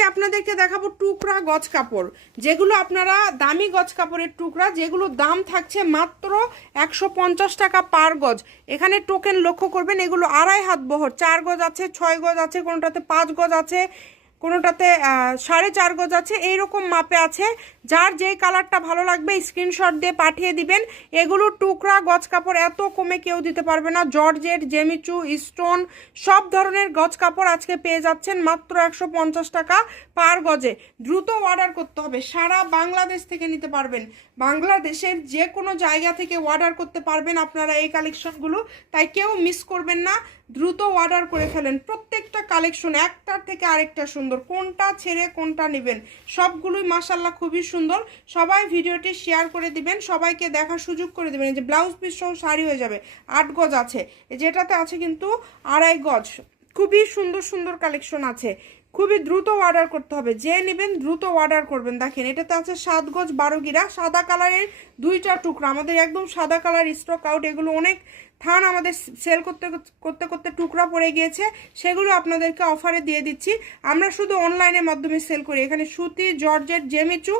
আজকে আপনাদেরকে দেখাবো টুকরা গজ কাপড়, যেগুলো আপনারা দামি গজ কাপড়ের টুকরা, যেগুলো দাম থাকছে মাত্র 150 টাকা পার গজ। এখানে টোকেন লক্ষ্য করবেন, এগুলো 2.5 হাত বহর, 4 গজ আছে, 6 গজ আছে, কোনোটাতে 5 গজ আছে, কোনোটাতে 4.5 গজ আছে, এইরকম মাপে আছে। যার যেই কালারটা ভালো লাগবে স্ক্রিনশট দিয়ে পাঠিয়ে দিবেন। এগুলো টুকরা গজ কাপড়, এত কমে কেউ দিতে পারবে না। জর্জেট, জেমিচু, স্টোন সব ধরনের গজ কাপড় আজকে পেয়ে যাচ্ছেন মাত্র 150 টাকা পার গজে। দ্রুত অর্ডার করতে হবে, সারা বাংলাদেশ থেকে নিতে পারবেন, বাংলাদেশের যে কোনো জায়গা থেকে অর্ডার করতে পারবেন আপনারা এই কালেকশনগুলো, তাই কেউ মিস করবেন না, দ্রুত অর্ডার করে ফেলেন। প্রত্যেকটা কালেকশন একটার থেকে আরেকটা সুন্দর, কোনটা ছেড়ে কোনটা নেবেন, সবগুলোই মাশাআল্লাহ খুবই সুন্দর। সবাই ভিডিওটি শেয়ার করে দিবেন, সবাইকে দেখার সুযোগ করে দিবেন। এই যে ব্লাউজ পিস সহ শাড়ি হয়ে যাবে। 8 গজ আছে, যেটাতে আছে কিন্তু 2.5 গজ। খুবই সুন্দর সুন্দর কালেকশন আছে, খুবই দ্রুত অর্ডার করতে হবে। যে নেবেন দ্রুত অর্ডার করবেন। দেখেন এটাতে আছে 7 গজ 12 গিরা, সাদা কালারের 2টা টুকরা, আমাদের একদম সাদা কালার স্টক আউট। এগুলো অনেক থান আমাদের সেল করতে করতে করতে টুকরা পড়ে গিয়েছে, সেগুলো আপনাদেরকে অফারে দিয়ে দিচ্ছি। আমরা শুধু অনলাইনের মাধ্যমে সেল করি। এখানে সুতি, জর্জেট, জেমিচু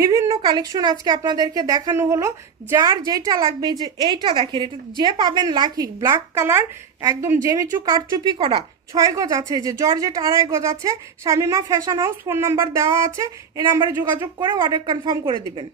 বিভিন্ন কালেকশন আজকে আপনাদেরকে দেখানো হলো। যার যেটা লাগবে, যে এইটা দেখেন, এটা যে পাবেন লাকি ব্ল্যাক কালার, একদম জেমিচু কারচুপি করা, 6 গজ আছে, যে জর্জেট 2.5 গজ আছে। Shamima fashion house phone number দেওয়া আছে, এই নাম্বারে যোগাযোগ করে অর্ডার কনফার্ম করে দিবেন।